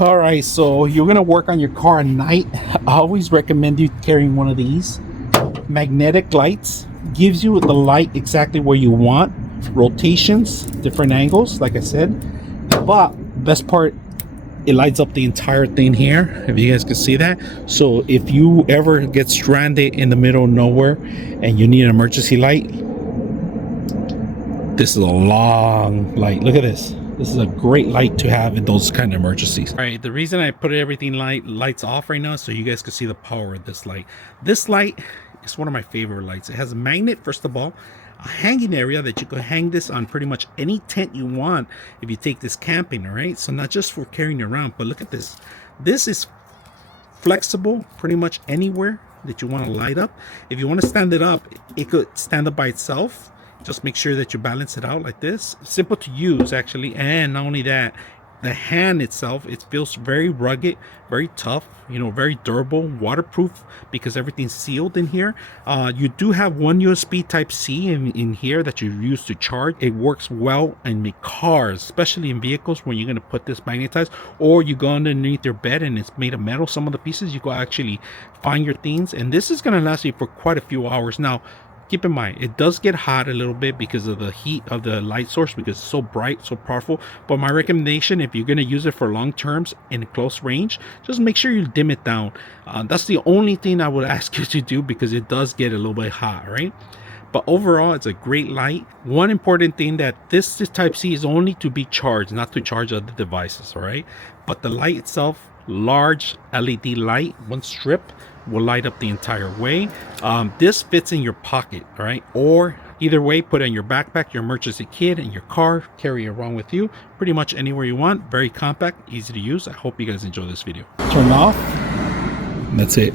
All right, so you're gonna work on your car at night. I always recommend you carrying one of these magnetic lights. Gives you the light exactly where you want, rotations, different angles, like I said. But best part, it lights up the entire thing here, if you guys can see that. So if you ever get stranded in the middle of nowhere and you need an emergency light, this is a long light. Look at this. This is a great light to have in those kind of emergencies. All right, the reason I put everything lights off right now is so you guys can see the power of this light. This light is one of my favorite lights. It has a magnet, first of all, a hanging area that you could hang this on pretty much any tent you want if you take this camping. All right, so not just for carrying around, but look at this. This is flexible pretty much anywhere that you want to light up. If you want to stand it up, it could stand up by itself. Just make sure that you balance it out like this. Simple to use, actually. And not only that, the hand itself, it feels very rugged, very tough, you know, very durable, waterproof, because everything's sealed in here. You do have one USB type C in here that you use to charge. It works well in cars, especially in vehicles when you're going to put this magnetized, or you go underneath your bed and it's made of metal. Some of the pieces you go actually find your things, and this is going to last you for quite a few hours. Now keep in mind, it does get hot a little bit because of the heat of the light source, because it's so bright, so powerful. But my recommendation, if you're going to use it for long terms in close range, just make sure you dim it down. That's the only thing I would ask you to do, because it does get a little bit hot, right? But overall, it's a great light. One important thing, that this type C is only to be charged, not to charge other devices, all right? But the light itself, large LED light, one strip, will light up the entire way. This fits in your pocket, all right? Or either way, put it in your backpack, your emergency kit, in your car, carry it around with you, pretty much anywhere you want. Very compact, easy to use. I hope you guys enjoy this video. Turn off. That's it.